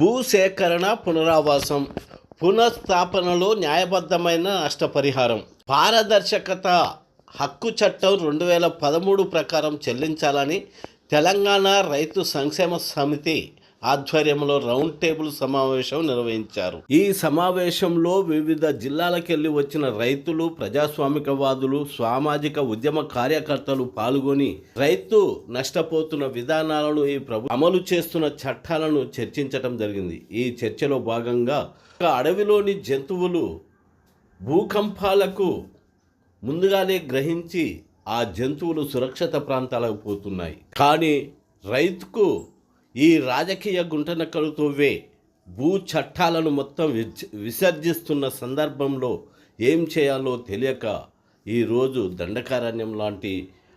భూసేకరణ పునరావాసం పునఃస్థాపనలో న్యాయబద్ధమైన నష్టపరిహారం పారదర్శకత హక్కు చట్టం 2013 ప్రకారం చెల్లించాలని తెలంగాణ రైతు సంక్షేమ సమితి ఆధ్వర్యంలో రౌండ్ టేబుల్ సమావేశం నిర్వహించారు. ఈ సమావేశంలో వివిధ జిల్లాలకెళ్లి వచ్చిన రైతులు, ప్రజాస్వామికవాదులు, సామాజిక ఉద్యమ కార్యకర్తలు పాల్గొని రైతు నష్టపోతున్న విధానాలను, ఈ ప్రభుత్వం అమలు చేస్తున్న చట్టాలను చర్చించడం జరిగింది. ఈ చర్చలో భాగంగా అడవిలోని జంతువులు భూకంపాలకు ముందుగానే గ్రహించి ఆ జంతువులు సురక్షిత ప్రాంతాలకు పోతున్నాయి. కానీ రైతుకు ఈ రాజకీయ గుంటనక్కలతోవే భూ చట్టాలను మొత్తం విసర్జిస్తున్న సందర్భంలో ఏం చేయాలో తెలియక ఈరోజు దండకారణ్యం లాంటి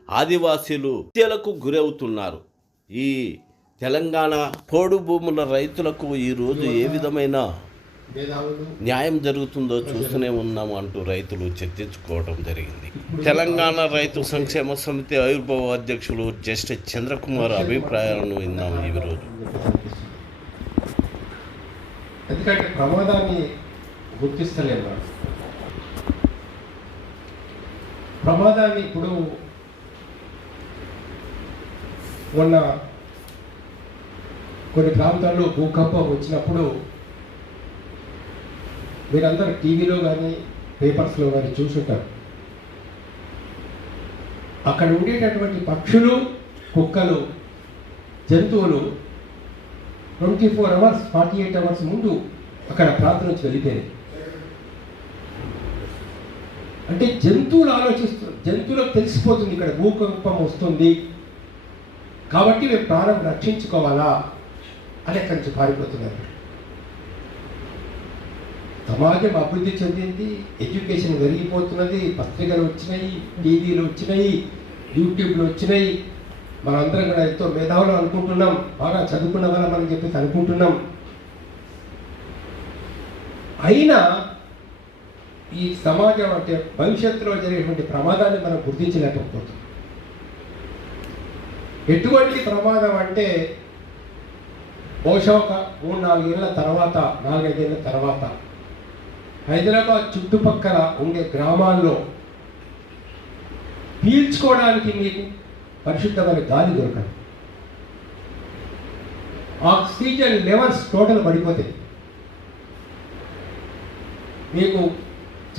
ఆదివాసీలు హత్యలకు గురవుతున్నారు. ఈ తెలంగాణ పోడు భూముల రైతులకు ఈరోజు ఏ విధమైన న్యాయం జరుగుతుందో చూస్తూనే ఉన్నాము అంటూ రైతులు చర్చించుకోవడం జరిగింది. తెలంగాణ రైతు సంక్షేమ సమితి ఆవిర్భావ అధ్యక్షులు జస్టిస్ చంద్రకుమార్ అభిప్రాయాలను విన్నాము ఈరోజు. ఎందుకంటే ప్రమాదాన్ని గుర్తిస్తలేము. ప్రమాదాన్ని ఇప్పుడు మొన్న కొన్ని ప్రాంతాల్లో భూకంపం వచ్చినప్పుడు మీరందరూ టీవీలో కానీ పేపర్స్లో కానీ చూసుంటారు. అక్కడ ఉండేటటువంటి పక్షులు, కుక్కలు, జంతువులు 24 అవర్స్ 48 అవర్స్ ముందు అక్కడ ప్రాంతం నుంచి వెళ్ళిపోయాయి. అంటే జంతువులు ఆలోచిస్తుంది, జంతువులకు తెలిసిపోతుంది ఇక్కడ భూకంపం వస్తుంది కాబట్టి మేము ప్రాణం రక్షించుకోవాలా అని అక్కడి నుంచి పారిపోతున్నారు. సమాజం అభివృద్ధి చెందింది, ఎడ్యుకేషన్ పెరిగిపోతున్నది, పత్రికలు వచ్చినాయి, టీవీలు వచ్చినాయి, యూట్యూబ్లు వచ్చినాయి. మనందరం కూడా ఎంతో మేధావులు అనుకుంటున్నాం, బాగా చదువుకున్న వాళ్ళం అని చెప్పేసి అనుకుంటున్నాం. అయినా ఈ సమాజం అంటే భవిష్యత్తులో జరిగేటువంటి ప్రమాదాన్ని మనం గుర్తించలేకపోతున్నాం. ఎటువంటి ప్రమాదం అంటే బహుశా ఒక 3-4 ఏళ్ళ తర్వాత, 4-5 ఏళ్ళ తర్వాత హైదరాబాద్ చుట్టుపక్కల ఉండే గ్రామాల్లో పీల్చుకోవడానికి మీకు పరిశుద్ధమైన గాలి దొరకదు. ఆక్సిజన్ లెవెల్స్ టోటల్ పడిపోతాయి. మీకు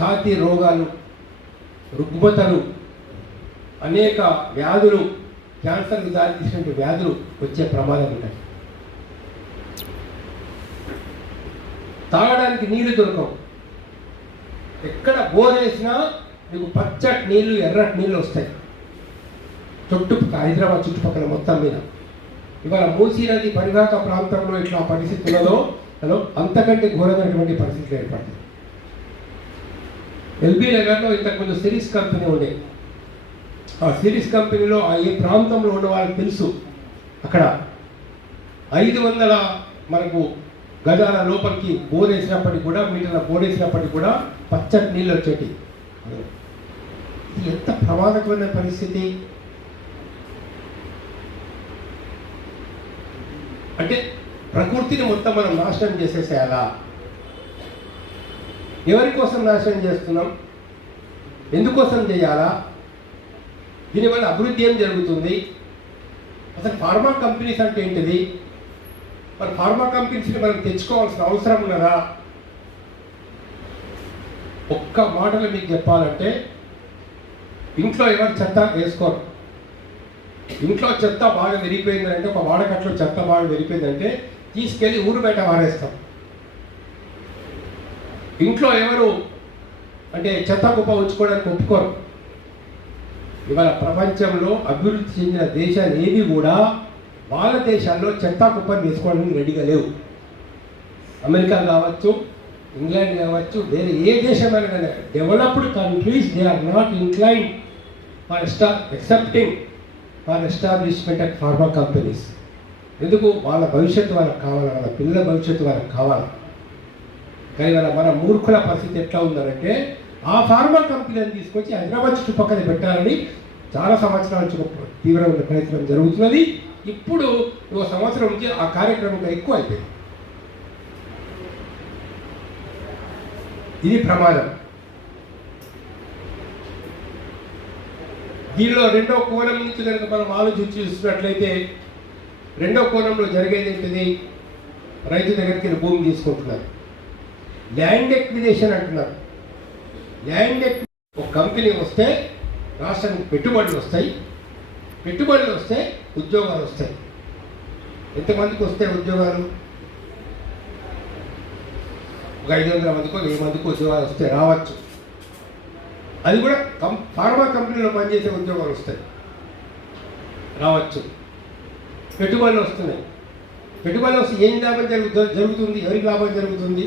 ఛాతీ రోగాలు, రుగ్మతలు, అనేక వ్యాధులు, క్యాన్సర్కి దారితీసినటువంటి వ్యాధులు వచ్చే ప్రమాదం ఉంటాయి. తాగడానికి నీళ్లు దొరకవు. ఎక్కడ బోర్ వేసినా మీకు పచ్చటి నీళ్లు, ఎర్రటి నీళ్ళు వస్తాయి హైదరాబాద్ చుట్టుపక్కల మొత్తం మీద. ఇవాళ మూసీ నది పరివాహక ప్రాంతంలో ఇట్లా పరిస్థితులలో అంతకంటే ఘోరమైనటువంటి పరిస్థితులు ఏర్పడతాయి. ఎల్బీ నగర్లో ఇంతకుముందు సిరీస్ కంపెనీ ఉండే. ఆ సిరీస్ కంపెనీలో ఈ ప్రాంతంలో ఉన్న వాళ్ళకి తెలుసు, అక్కడ 500 మనకు గజాల లోపలికి బోరేసినప్పటికీ కూడా, మీటర్ల బోరేసినప్పటికీ కూడా పచ్చటి నీళ్ళు వచ్చేటి. ఇది ఎంత ప్రమాదకరమైన పరిస్థితి అంటే ప్రకృతిని మొత్తం మనం నాశనం చేసేసేయాలా? ఎవరి కోసం నాశనం చేస్తున్నాం? ఎందుకోసం చేయాలా? దీనివల్ల అభివృద్ధి ఏం జరుగుతుంది? అసలు ఫార్మా కంపెనీస్ అంటే ఏంటిది? మరి ఫార్మా కంపెనీస్ని మనం తెచ్చుకోవాల్సిన అవసరం ఉన్నదా? ఒక్క మాటలో మీకు చెప్పాలంటే, ఇంట్లో ఎవరు చెత్త వేసుకోరు. ఇంట్లో చెత్త బాగా విరిగిపోయిందంటే, ఒక వాడకట్లో చెత్త బాగా విరిగిపోయిందంటే తీసుకెళ్ళి ఊరు బయట వారేస్తాం. ఇంట్లో ఎవరు అంటే చెత్త కుప్ప ఉంచుకోవడానికి ఒప్పుకోరు. ఇవాళ ప్రపంచంలో అభివృద్ధి చెందిన దేశాలు ఏవి కూడా వాళ్ళ దేశాల్లో చెత్త కుప్పని వేసుకోవడానికి రెడీగా లేవు. అమెరికా కావచ్చు, ఇంగ్లాండ్ కావచ్చు, వేరే ఏ దేశమైనా కానీ developed countries they are not incline for excepting for establishment of pharma companies. ఎందుకు? వాళ్ళ భవిష్యత్తు వాళ్ళకి కావాలి, వాళ్ళ పిల్లల భవిష్యత్తు వాళ్ళకి కావాలి. కానీ మన మూర్ఖుల పరిస్థితి ఎట్లా ఉందంటే, ఆ ఫార్మా కంపెనీని తీసుకొచ్చి హైదరాబాద్ చుట్టుపక్కల పెట్టాలని చాలా సంవత్సరాల నుంచి ఒక తీవ్రమైన ప్రయత్నం జరుగుతున్నది. ఇప్పుడు ఒక సంవత్సరం నుంచి ఆ కార్యక్రమం ఎక్కువ అయిపోయింది. ఇది ప్రమాదం. దీనిలో రెండో కోణం నుంచి కనుక మనం ఆలోచించి చూసినట్లయితే రెండో కోణంలో జరిగేది ఏంటిది? రైతు దగ్గరికి భూమి తీసుకుంటున్నారు, ల్యాండ్ ఎక్విజిషన్ అంటున్నారు. ల్యాండ్ ఒక కంపెనీ వస్తే రాష్ట్రానికి పెట్టుబడులు వస్తాయి, పెట్టుబడులు వస్తే ఉద్యోగాలు వస్తాయి. ఎంతమందికి వస్తాయి ఉద్యోగాలు? ఒక 500 మందికో 1000 మందికో ఉద్యోగాలు వస్తే రావచ్చు. అది కూడా ఫార్మా కంపెనీలో పనిచేసే ఉద్యోగాలు వస్తాయి, రావచ్చు. పెట్టుబడులు వస్తున్నాయి. పెట్టుబడులు వస్తే ఏం లాభం జరుగుతుంది? ఎవరికి లాభం జరుగుతుంది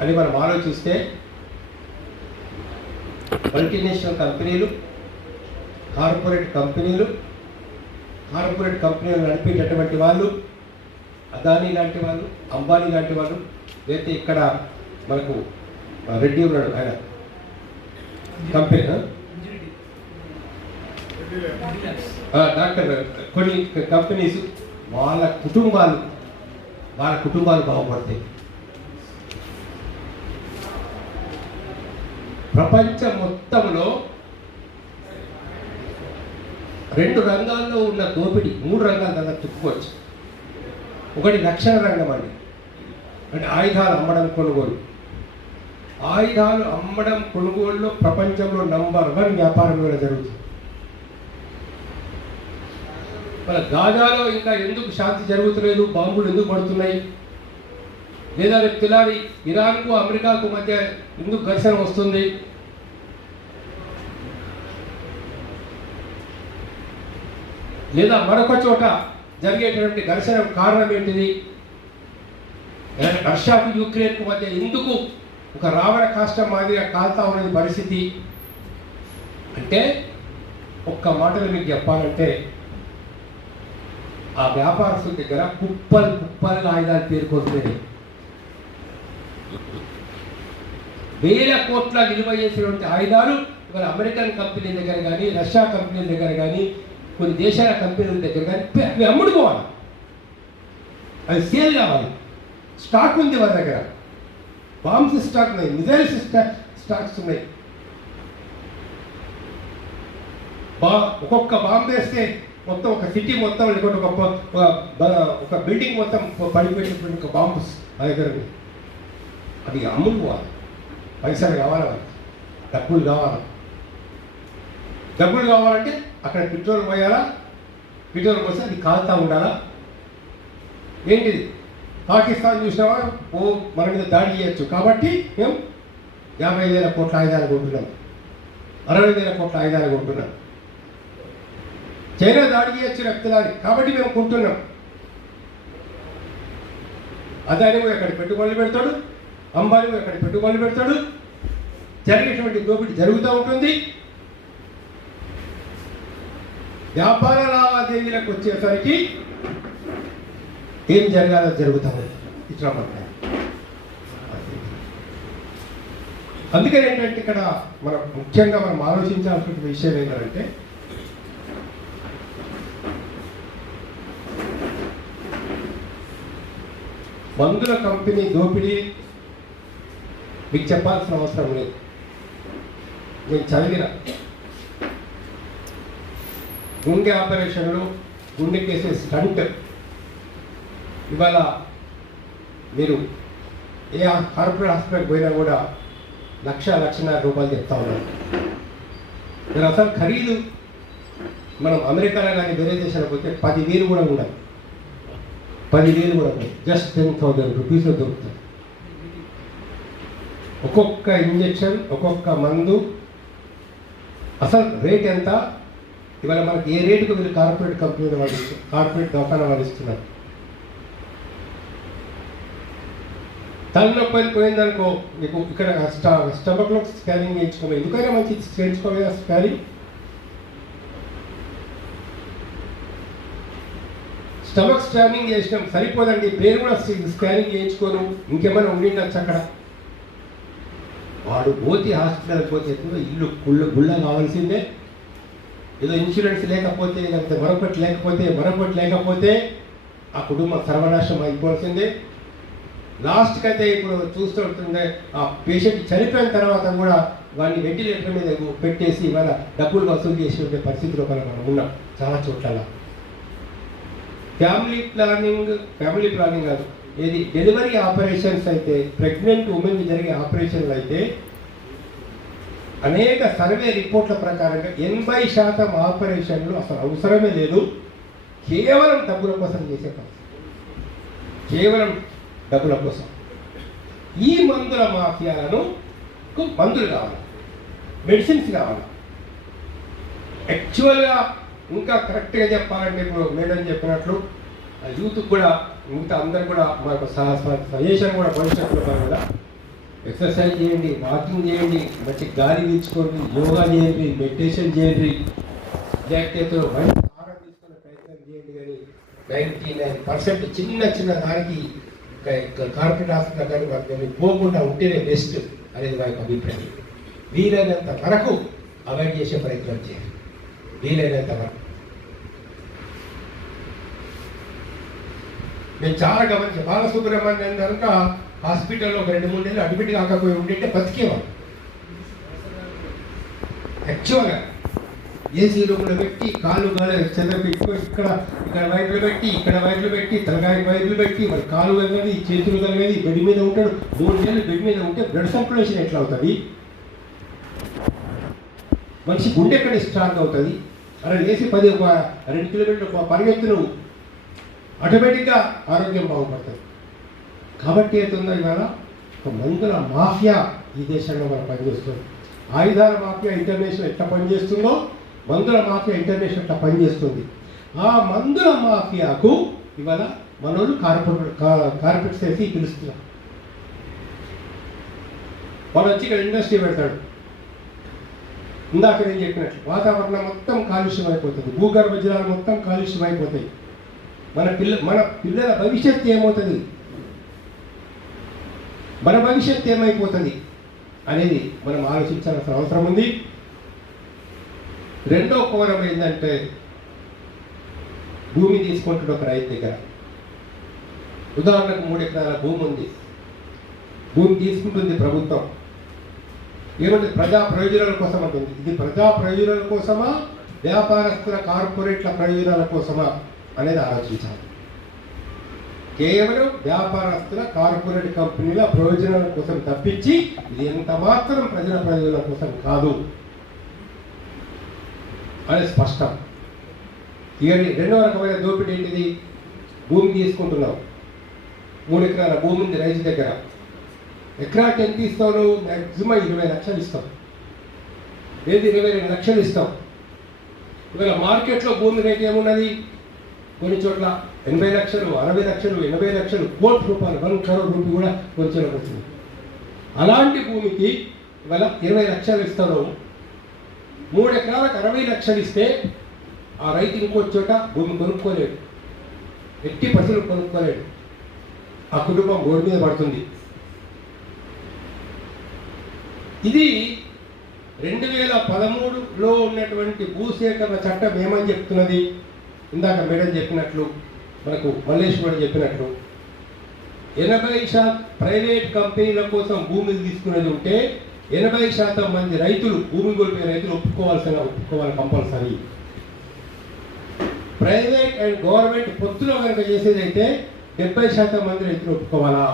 అని మనం ఆలోచిస్తే మల్టీనేషనల్ కంపెనీలు, కార్పొరేట్ కంపెనీలు నడిపేటటువంటి వాళ్ళు, అదానీ లాంటి వాళ్ళు, అంబానీ లాంటి వాళ్ళు, లేకపోతే ఇక్కడ మనకు రెడ్డి ఉన్నాడు, ఆయన కంపెనీ డాక్టర్, కొన్ని కంపెనీస్ వాళ్ళ కుటుంబాలు బాగుపడతాయి. ప్రపంచం మొత్తంలో 2 రంగాల్లో ఉన్న దోపిడీ 3 రంగాలు దాకా చెప్పుకోవచ్చు. ఒకటి రక్షణ రంగం అండి, అంటే ఆయుధాలు అమ్మడం కొనుగోలు. ఆయుధాలు అమ్మడం కొనుగోలులో ప్రపంచంలో నంబర్ 1 వ్యాపారం కూడా జరుగుతుంది. మన గాజాలో ఇంకా ఎందుకు శాంతి జరుగుతలేదు? బాంబులు ఎందుకు పడుతున్నాయి? లేదా రేపు తెల్లారి ఇరాన్కు అమెరికాకు మధ్య ఎందుకు ఘర్షణ వస్తుంది? లేదా మరొక చోట జరిగేటువంటి ఘర్షణ కారణం ఏంటిది? రష్యాకు యుక్రెయిన్కు మధ్య ఎందుకు ఒక రావణ కాష్టం మాదిరిగా కాల్తా ఉన్నది పరిస్థితి? అంటే ఒక్క మాటలు మీకు చెప్పాలంటే ఆ వ్యాపారస్తుల దగ్గర కుప్పలుగా ఆయుధాలు పేరుకొస్తున్నాయి. 1000 కోట్ల విలువ చేసినటువంటి ఆయుధాలు ఇవాళ అమెరికన్ కంపెనీ దగ్గర కానీ, రష్యా కంపెనీల దగ్గర కానీ, కొన్ని దేశాల కంపెనీల దగ్గర కానీ అవి అమ్ముడుకోవాలి. అది సేల్ కావాలి. స్టాక్ ఉంది వాళ్ళ దగ్గర, బాంబ్స్ స్టాక్ ఉన్నాయి, మిజైల్స్ స్టాక్స్ ఉన్నాయి. ఒక్కొక్క బాంబు వేస్తే మొత్తం ఒక సిటీ మొత్తం, లేకుంటే ఒక బిల్డింగ్ మొత్తం పడిపోయేటువంటి ఒక బాంబుస్ మా దగ్గర ఉంది. అది అమ్ముకోవాలి. పైసలు కావాలి, వాళ్ళకి డబ్బులు కావాలంటే అక్కడ పెట్రోల్ పోయాలా? పెట్రోల్ పోస్తే అది కాలుతూ ఉండాలా? ఏంటిది? పాకిస్తాన్ చూసినావా? మన మీద దాడి చేయొచ్చు కాబట్టి మేము 50,000 కోట్ల ఆయుధాలు కొంటున్నాం, 60,000 కోట్ల ఆయుధాలు కొంటున్నాం. చైనా దాడి చేయొచ్చు రక్తదాడి కాబట్టి మేము కొంటున్నాం. అదాని ఎక్కడ పెట్టుబడులు పెడతాడు, అంబానీ ఎక్కడ పెట్టుబడులు పెడతాడు. జరిగేటువంటి దోపిడీ జరుగుతూ ఉంటుంది. వ్యాపార లావాదేవీలకు వచ్చేసరికి ఏం జరగాలో జరుగుతూ ఉంది. ఇట్లా అందుకని ఏంటంటే ఇక్కడ ముఖ్యంగా మనం ఆలోచించాల్సిన విషయం ఏంటంటే మందుల కంపెనీ దోపిడీ మీకు చెప్పాల్సిన అవసరం లేదు. నేను చదివిన గుండె ఆపరేషన్లు, గుండెకేసే స్టంట్ ఇవాళ మీరు ఏ కార్పొరేట్ హాస్పిటల్కి పోయినా కూడా 1,00,000-1,50,000 రూపాయలు చెప్తా ఉన్నారు. మీరు అసలు ఖరీదు మనం అమెరికాలో కానీ వేరే దేశాలకు పోతే 10,000 కూడా ఉండదు. 10,000 కూడా ఉండదు. జస్ట్ 10,000 రూపీస్లో దొరుకుతుంది. ఒక్కొక్క ఇంజెక్షన్, ఒక్కొక్క మందు అసలు రేట్ ఎంత? ఇవాళ మనకి ఏ రేటుకు మీరు కార్పొరేట్ కంపెనీలు వాళ్ళు కార్పొరేట్ దవాఖానా వాళ్ళు ఇస్తున్నారు. తలనొప్పి పోయిందనుకో, మీకు ఇక్కడ స్టమక్లో స్కానింగ్ చేయించుకోవాలి. ఎందుకైనా మంచి చేయించుకోవాలి స్కానింగ్. స్టమక్ స్కానింగ్ చేసినాం, సరిపోదండి పేరు కూడా స్కానింగ్ చేయించుకోను, ఇంకేమైనా ఉండిండొచ్చు అక్కడ. వాడు పోతే హాస్పిటల్కి పోతే కూడా ఇల్లు గుళ్ళ కావాల్సిందే. ఏదో ఇన్సూరెన్స్ లేకపోతే, లేకపోతే మరొకటి లేకపోతే ఆ కుటుంబం సర్వనాశనం అయిపోవాల్సిందే. లాస్ట్కి అయితే ఇప్పుడు చూస్తుంటే ఆ పేషెంట్ చనిపోయిన తర్వాత కూడా వాడిని వెంటిలేటర్ మీద పెట్టేసి ఇవాళ డబ్బులు వసూలు చేసే పరిస్థితిలో మనం ఉన్నాం చాలా చోట్ల. ఫ్యామిలీ ప్లానింగ్ కాదు, ఏది డెలివరీ ఆపరేషన్స్ అయితే, ప్రెగ్నెంట్ ఉమెన్కి జరిగే ఆపరేషన్లు అయితే అనేక సర్వే రిపోర్ట్ల ప్రకారంగా 80% ఆపరేషన్లు అసలు అవసరమే లేదు, కేవలం డబ్బుల కోసం చేసే పరిస్థితి, కేవలం డబ్బుల కోసం. ఈ మందుల మాఫియాలను మందులు కావాలి, మెడిసిన్స్ కావాలి. యాక్చువల్గా ఇంకా కరెక్ట్గా చెప్పాలంటే ఇప్పుడు మేడం చెప్పినట్లు యూత్ కూడా మిగతా అందరు కూడా మాకు సజెషన్ కూడా భవిష్యత్తులో కదా, ఎక్సర్సైజ్ చేయండి, వాకింగ్ చేయండి, మంచి గాలి పీల్చుకోండి, యోగా చేయండి, మెడిటేషన్ చేయండి, లేకపోతే మంచి ఆహారం తీసుకునే ప్రయత్నం చేయండి. కానీ 99% చిన్న దానికి కార్పొరేట్ హాస్పిటల్ కానీ వాళ్ళకి పోకుండా ఉంటేనే బెస్ట్ అనేది మా యొక్క అభిప్రాయం. వీలైనంత వరకు అవాయిడ్ చేసే ప్రయత్నం చేయాలి, వీలైనంత వరకు. నేను చాలా గమనించాను, బాలసుబ్రహ్మణ్యం కనుక హాస్పిటల్లో ఒక 2-3 నెలలు అడ్మిట్ కాకపోయి ఉంటే బతికేవాడు. యాక్చువల్గా ఏసీ రూమ్లో పెట్టి కాళ్ళు చెదర పెట్టుకొని ఇక్కడ వైర్లు పెట్టి, ఇక్కడ వైర్లు పెట్టి, తలకాయ వైర్లు పెట్టి, మరి కాలు తగ్గది, చేతులు తగ్గది, బెడ్ మీద ఉంటాడు. 3 నెలలు బెడ్ మీద ఉంటే బ్లడ్ సర్క్యులేషన్ ఎట్లా అవుతుంది, మనిషి గుండె ఎక్కడ స్ట్రాంగ్ అవుతుంది, అలా వేసి 2 కిలోమీటర్లు పరిగెత్తును, ఆటోమేటిక్గా ఆరోగ్యం బాగుపడుతుంది. కాబట్టి అవుతుందో ఇవాళ ఒక మందుల మాఫియా ఈ దేశంలో మనం పనిచేస్తుంది. ఆయుధాల మాఫియా ఇంటర్నేషనల్ ఎట్లా పనిచేస్తుందో మందుల మాఫియా ఇంటర్నేషనల్ ఎట్లా పనిచేస్తుంది. ఆ మందుల మాఫియాకు ఇవాళ మనోళ్ళు కార్పొరేట్స్ వేసి పిలుస్తున్నారు. వాడు వచ్చి ఇక్కడ ఇండస్ట్రీ పెడతాడు. ఇందాక నేను చెప్పినట్లు వాతావరణం మొత్తం కాలుష్యం అయిపోతుంది, భూగర్భ జలాలు మొత్తం కాలుష్యం అయిపోతాయి. మన పిల్లల భవిష్యత్తు ఏమవుతుంది, మన భవిష్యత్తు ఏమైపోతుంది అనేది మనం ఆలోచించాల్సిన అవసరం ఉంది. రెండో కోణం ఏంటంటే భూమి తీసుకుంటున్న ఒక రైతు దగ్గర ఉదాహరణకు 3 ఎకరాల భూమి ఉంది, భూమి తీసుకుంటుంది ప్రభుత్వం. ఏమంటే ప్రజా ప్రయోజనాల కోసం అంటుంది. ఇది ప్రజా ప్రయోజనాల కోసమా, వ్యాపారస్తుల కార్పొరేట్ల ప్రయోజనాల కోసమా అనేది ఆలోచించాలి. కేవలం వ్యాపారస్తుల కార్పొరేట్ కంపెనీల ప్రయోజనాల కోసం తప్పించి ఇది ఎంత మాత్రం ప్రజల ప్రయోజనాల కోసం కాదు అనేది స్పష్టం. ఇక రెండవ రకమైన దోపిడీ ఏంటిది, భూమి తీసుకుంటున్నావు, 3 ఎకరాల భూమి ఉంది రైతు దగ్గర, ఎకరాకి ఎంత ఇస్తావు నువ్వు, మ్యాక్సిమం 20 లక్షలు ఇస్తావు, లేదు 22 లక్షలు ఇస్తావు. ఇవాళ మార్కెట్లో భూమి రేట్ ఏమున్నది, కొన్ని చోట్ల 80 లక్షలు, 60 లక్షలు, 80 లక్షలు, కోటి రూపాయలు, 1 crore రూపీ కూడా కొన్ని చోట్ల వస్తుంది. అలాంటి భూమికి ఇవాళ 20 లక్షలు ఇస్తాను, 3 ఎకరాలకు 60 లక్షలు ఇస్తే ఆ రైతు ఇంకో చోట భూమి కొనుక్కోలేడు, ఎట్టి పసులు కొనుక్కోలేడు, ఆ కుటుంబం రోడ్డు మీద పడుతుంది. ఇది 2013లో ఉన్నటువంటి భూసేకరణ చట్టం ఏమని చెప్తున్నది, ఇందాక మేడం చెప్పినట్లు, మనకు మల్లేశ్వరుడు చెప్పినట్లు 80% ప్రైవేట్ కంపెనీల కోసం భూమిని తీసుకునేది ఉంటే 80% మంది రైతులు, భూమి కోల్పోయే రైతులు ఒప్పుకోవాలి కంపల్సరీ. ప్రైవేట్ అండ్ గవర్నమెంట్ పొత్తులో కనుక చేసేదైతే 70% మంది రైతులు ఒప్పుకోవాలా.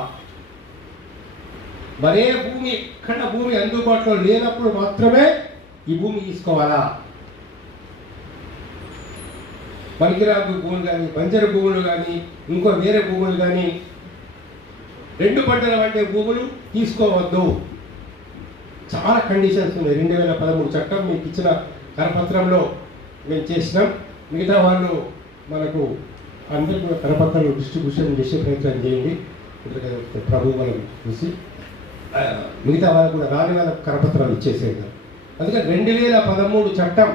మరే భూమి ఎక్కడ భూమి అందుబాటులో లేనప్పుడు మాత్రమే ఈ భూమి తీసుకోవాలా. పనికిరాకు భూములు కానీ, బంజరు భూములు కానీ, ఇంకో వేరే భూములు కానీ, 2 పంటల వంటి భూములు తీసుకోవద్దు. చాలా కండిషన్స్ ఉన్నాయి. 2013 చట్టం మీకు ఇచ్చిన కరపత్రంలో మేము చేసినాం. మిగతా వాళ్ళు మనకు అందరికీ కూడా కరపత్రాలు డిస్ట్రిబ్యూషన్ చేసే ప్రయత్నం చేయండి. ప్రభు వాళ్ళని చూసి మిగతా వాళ్ళకు కూడా రాని వాళ్ళకు కరపత్రాలు ఇచ్చేసేయండి. అందుకని 2013 చట్టం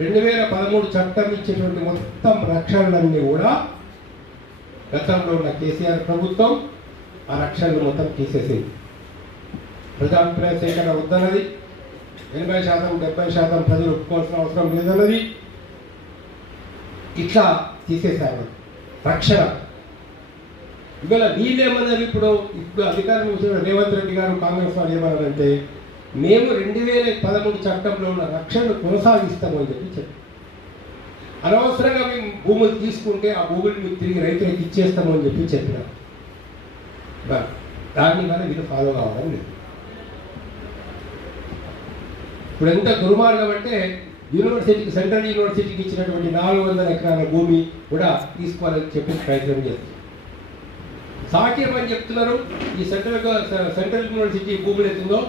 2013 చట్టం ఇచ్చేటువంటి మొత్తం రక్షణలన్నీ కూడా గతంలో ఉన్న కేసీఆర్ ప్రభుత్వం ఆ రక్షణలు మొత్తం తీసేసింది. ప్రజాభిప్రాయ సేకరణ వద్దన్నది, 80% 70% ప్రజలు ఒప్పుకోవాల్సిన అవసరం లేదన్నది, ఇట్లా తీసేశారు రక్షణ. ఇవాళ వీళ్ళేమన్నారు, ఇప్పుడు అధికారం వచ్చిన రేవంత్ రెడ్డి గారు కాంగ్రెస్ వాళ్ళు ఏమన్నారంటే మేము 2013 చట్టంలో ఉన్న రక్షణను కొనసాగిస్తామని చెప్పి అనవసరంగా మేము భూములు తీసుకుంటే ఆ భూములు మీకు తిరిగి రైతులకు ఇచ్చేస్తామని చెప్పినారు. దాన్ని వల్ల వీళ్ళు ఫాలో కావడం లేదు. ఇప్పుడు ఎంత దుర్మార్గం అంటే యూనివర్సిటీకి, సెంట్రల్ యూనివర్సిటీకి ఇచ్చినటువంటి 400 ఎకరాల భూమి కూడా తీసుకోవాలని చెప్పి ప్రయత్నం చేస్తారు. సాకేం అని చెప్తున్నారు, ఈ సెంట్రల్ యూనివర్సిటీ భూములు ఎత్తుందో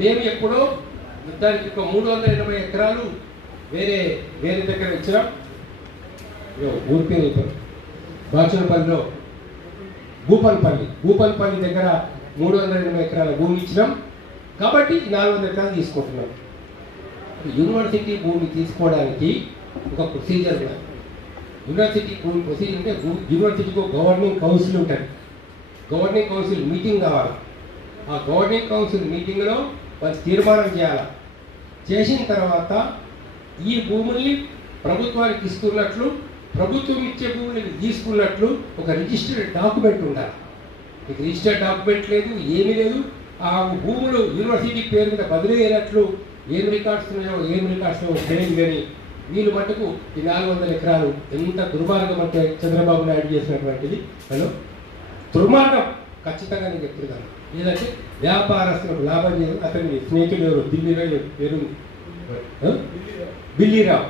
మేము ఎప్పుడో దానికి ఒక 380 ఎకరాలు వేరే దగ్గర ఇచ్చినాం. ఊరి పేరు అయిపోయి బాచునపల్లిలో భూపల్పల్లి దగ్గర 380 ఎకరాల భూమి ఇచ్చినాం కాబట్టి 400 ఎకరాలు తీసుకుంటున్నాం. యూనివర్సిటీ భూమి తీసుకోవడానికి ఒక ప్రొసీజర్ ఉన్నది. యూనివర్సిటీ భూమి ప్రొసీజర్ అంటే యూనివర్సిటీకి ఒక గవర్నింగ్ కౌన్సిల్ ఉంటుంది. గవర్నింగ్ కౌన్సిల్ మీటింగ్ కావాలి. ఆ గవర్నింగ్ కౌన్సిల్ మీటింగ్లో వాళ్ళు తీర్మానం చేయాలి. చేసిన తర్వాత ఈ భూముల్ని ప్రభుత్వానికి ఇస్తున్నట్లు, ప్రభుత్వం ఇచ్చే భూములను తీసుకున్నట్లు ఒక రిజిస్టర్డ్ డాక్యుమెంట్ ఉండాలి. మీకు రిజిస్టర్డ్ డాక్యుమెంట్ లేదు, ఏమీ లేదు. ఆ భూములు యూనివర్సిటీ పేరు మీద బదిలీ అయినట్లు ఏం రికార్డ్స్ ఉన్నాయో తెలియదు. కానీ వీళ్ళు మటుకు ఈ 400 ఎకరాలు ఎంత దుర్మార్గం అంటే చంద్రబాబు నాయుడు చేసినటువంటిది దుర్మార్గం ఖచ్చితంగా నేను చెప్తున్నాను. ఏదంటే వ్యాపారస్తులకు లాభం చేయదు. అతని స్నేహితుడు ఎవరు, పేరు బిల్లీరావు,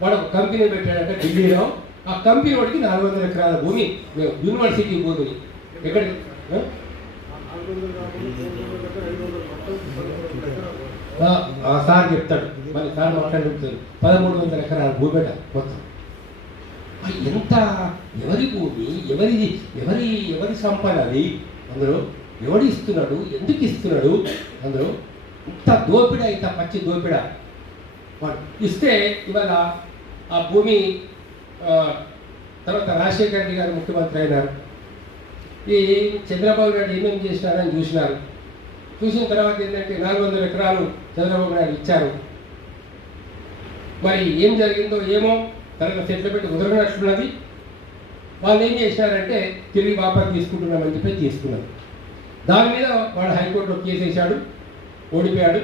వాడు ఒక కంపెనీ పెట్టాడంటే బిల్లీరావు. ఆ కంపెనీ వాడికి 400 ఎకరాల భూమి, యూనివర్సిటీ భూమిని ఎక్కడ సార్ చెప్తాడు, మళ్ళీ సార్ మాట్లాడుతాడు. 1300 ఎకరాల భూమి మొత్తం. ఎంత ఎవరి భూమి, ఎవరి సంపద అది, అందులో ఎవడు ఇస్తున్నాడు, ఎందుకు ఇస్తున్నాడు, అందులో ఇంత దోపిడ, ఇంత పచ్చి దోపిడ. వాడు ఇస్తే ఇవాళ ఆ భూమి తర్వాత రాజశేఖర రెడ్డి గారు ముఖ్యమంత్రి అయినారు. ఈ చంద్రబాబు నాయుడు ఏమేమి చేసినారని చూసినారు. చూసిన తర్వాత ఏంటంటే 400 ఎకరాలు చంద్రబాబు నాయుడు ఇచ్చారు. మరి ఏం జరిగిందో ఏమో, తర్వాత చెట్లు పెట్టి కుదరనట్లున్నది. వాళ్ళు ఏం చేసినారంటే తిరిగి వాపసు తీసుకుంటున్నామని చెప్పి తీసుకున్నారు. దాని మీద వాడు హైకోర్టులో కేసు వేశాడు, ఓడిపోయాడు.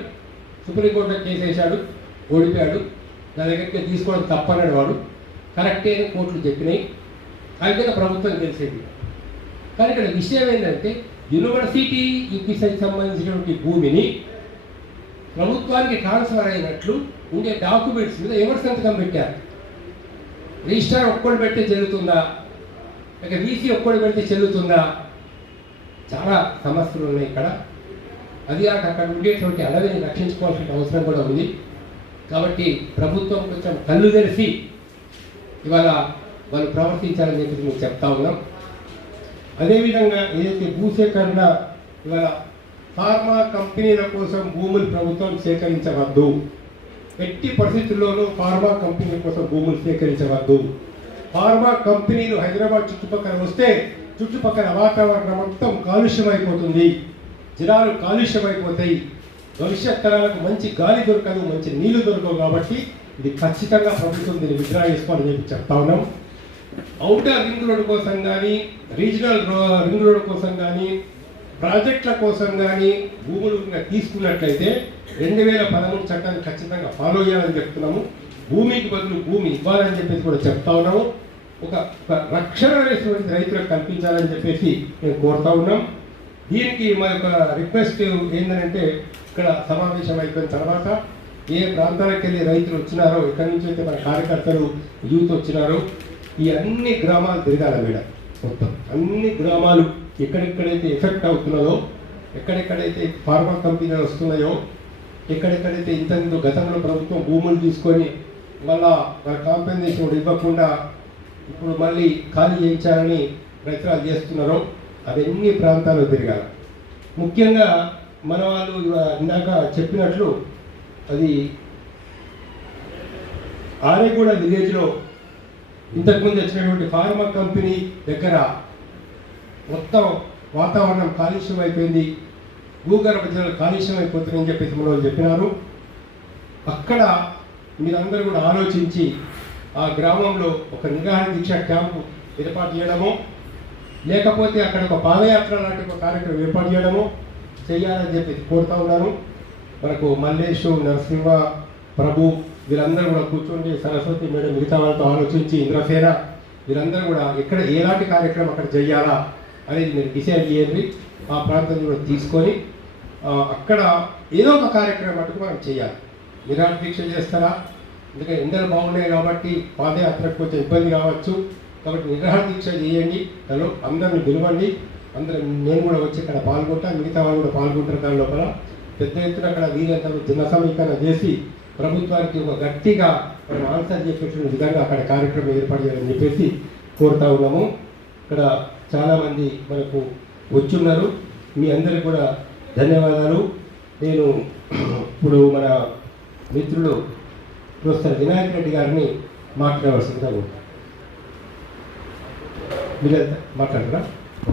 సుప్రీంకోర్టులో కేసు వేశాడు, ఓడిపోయాడు. నా దగ్గరికి తీసుకోవడం తప్పన్నాడు వాడు. కరెక్టే అని కోర్టులు చెప్పినాయి. అయితే ప్రభుత్వం తెలిసేది. కానీ ఇక్కడ విషయం ఏంటంటే యూనివర్సిటీకి సంబంధించినటువంటి భూమిని ప్రభుత్వానికి ట్రాన్స్ఫర్ అయినట్లు ఉండే డాక్యుమెంట్స్ మీద ఎవరు సంతకం పెట్టారు? రిజిస్ట్రార్ ఒక్కడు పెడితే చెల్లుతుందా, లేక వీసీ ఒక్కడు పెడితే చెల్లుతుందా? చాలా సమస్యలు ఉన్నాయి ఇక్కడ. అది కాక అక్కడ ఉండేటువంటి అడవిని రక్షించుకోవాల్సిన అవసరం కూడా ఉంది. కాబట్టి ప్రభుత్వం కొంచెం కళ్ళు తెరిచి ఇవాళ వాళ్ళు ప్రవర్తించాలని చెప్పి మేము చెప్తా ఉన్నాం. అదేవిధంగా ఏదైతే భూసేకరణ, ఇవాళ ఫార్మా కంపెనీల కోసం భూములు ప్రభుత్వం సేకరించవద్దు. ఎట్టి పరిస్థితుల్లోనూ ఫార్మా కంపెనీల కోసం భూములు సేకరించవద్దు. ఫార్మా కంపెనీలు హైదరాబాద్ చుట్టుపక్కల వస్తే చుట్టుపక్కల వాతావరణం మొత్తం కాలుష్యం అయిపోతుంది, జనాలు కాలుష్యం అయిపోతాయి, భవిష్యత్ తరాలకు మంచి గాలి దొరకదు, మంచి నీళ్లు దొరకవు. కాబట్టి ఇది ఖచ్చితంగా ప్రభుత్వం దీన్ని విత్డ్రా చేసుకోవాలని చెప్పి చెప్తా ఉన్నాం. ఔటర్ రింగ్ రోడ్ కోసం కానీ, రీజనల్ రింగ్ రోడ్ కోసం కానీ, ప్రాజెక్టుల కోసం కానీ భూములు తీసుకున్నట్లయితే 2013 చట్టాన్ని ఖచ్చితంగా ఫాలో చేయాలని చెప్తున్నాము. భూమికి బదులు భూమి ఇవ్వాలని చెప్పేసి కూడా చెప్తా ఉన్నాము. ఒక రక్షణ అనేటువంటి రైతులకు కల్పించాలని చెప్పేసి మేము కోరుతా ఉన్నాం. దీనికి మా యొక్క రిక్వెస్ట్ ఏంటంటే, ఇక్కడ సమావేశం అయిపోయిన తర్వాత ఏ ప్రాంతాలకు వెళ్ళి రైతులు వచ్చినారో, ఎక్కడి నుంచి అయితే మన కార్యకర్తలు యూత్ వచ్చినారో, ఈ అన్ని గ్రామాలు తిరగాల మేడం. మొత్తం అన్ని గ్రామాలు ఎక్కడెక్కడైతే ఎఫెక్ట్ అవుతున్నాయో, ఎక్కడెక్కడైతే ఫార్మా కంపెనీలు వస్తున్నాయో, ఎక్కడెక్కడైతే ఇంతకుముందు గతంలో ప్రభుత్వం భూములు తీసుకొని మళ్ళా మన కాంపెన్సేషన్ కూడా ఇవ్వకుండా ఇప్పుడు మళ్ళీ ఖాళీ చేయించాలని ప్రయత్నాలు చేస్తున్నారో అవన్నీ ప్రాంతాల్లో తిరగాలి. ముఖ్యంగా మన వాళ్ళు ఇందాక చెప్పినట్లు అది ఆరేగూడ విలేజ్లో ఇంతకుముందు వచ్చినటువంటి ఫార్మా కంపెనీ దగ్గర మొత్తం వాతావరణం కాలుష్యం అయిపోయింది, భూగర్భ జలాలు కాలుష్యం అయిపోతుందని చెప్పేసి మన వాళ్ళు చెప్పినారు. అక్కడ మీరందరూ కూడా ఆలోచించి ఆ గ్రామంలో ఒక నిరాహార దీక్ష క్యాంపు ఏర్పాటు చేయడము, లేకపోతే అక్కడ ఒక పాదయాత్ర లాంటి ఒక కార్యక్రమం ఏర్పాటు చేయడము చేయాలని చెప్పి కోరుతా ఉన్నాను. మనకు మల్లేషు, నరసింహ, ప్రభు వీళ్ళందరూ కూడా కూర్చొని, సరస్వతి మేడం మిగతా వాళ్ళతో ఆలోచించి, ఇంద్రసేన వీళ్ళందరూ కూడా ఎక్కడ ఎలాంటి కార్యక్రమం అక్కడ చేయాలా అనేది మీరు డిసైడ్ చేయండి. ఆ ప్రాంతం కూడా తీసుకొని అక్కడ ఏదో ఒక కార్యక్రమం మటుకు మనం చేయాలి. నిరాహార దీక్ష చేస్తారా? ఎందుకంటే ఎండలు బాగున్నాయి కాబట్టి పాదయాత్రకు కొంచెం ఇబ్బంది కావచ్చు, కాబట్టి నిరాహార దీక్ష చేయండి. దానిలో అందరిని పిలవండి, నేను కూడా వచ్చి ఇక్కడ పాల్గొంటాను, మిగతా వాళ్ళు కూడా పాల్గొంటారు. దాని లోపల పెద్ద ఎత్తున అక్కడ వీరంతా జన సమీకరణ చేసి ప్రభుత్వానికి ఒక గట్టిగా మనం ఆన్సర్ చెప్పేసిన విధంగా అక్కడ కార్యక్రమం ఏర్పాటు చేయాలని చెప్పేసి కోరుతా ఉన్నాము. ఇక్కడ చాలామంది మనకు వచ్చున్నారు, మీ అందరికీ కూడా ధన్యవాదాలు. నేను ఇప్పుడు మన మిత్రులు ప్రొఫెసర్ వినాయక్ రెడ్డి గారిని మాట్లాడవలసిందిగా కోరుతాను. మీరు మాట్లాడతారా?